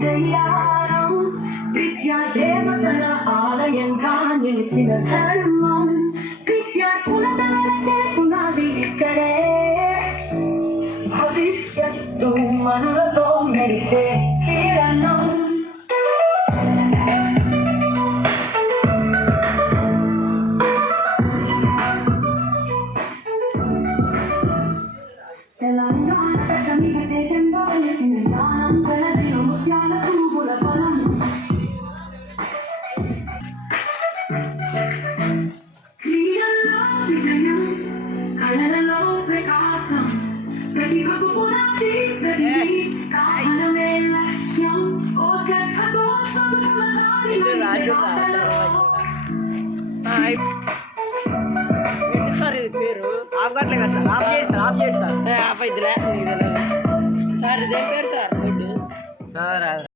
జయారం విద్యా దేవతల ఆలయంగా నిలిచిన ధర్మం విద్యార్థుల తలకే పునాది ఇక్కడే భవిష్యత్తు మనలతో మెరిసే కిరణం సార్ ఇది పేరు ఆఫ్ కట్టలే కదా సార్ ఆఫ్ చేసి సార్ ఆఫ్ అయిద్దిలే సార్ ఇదేం పేరు సార్ సార్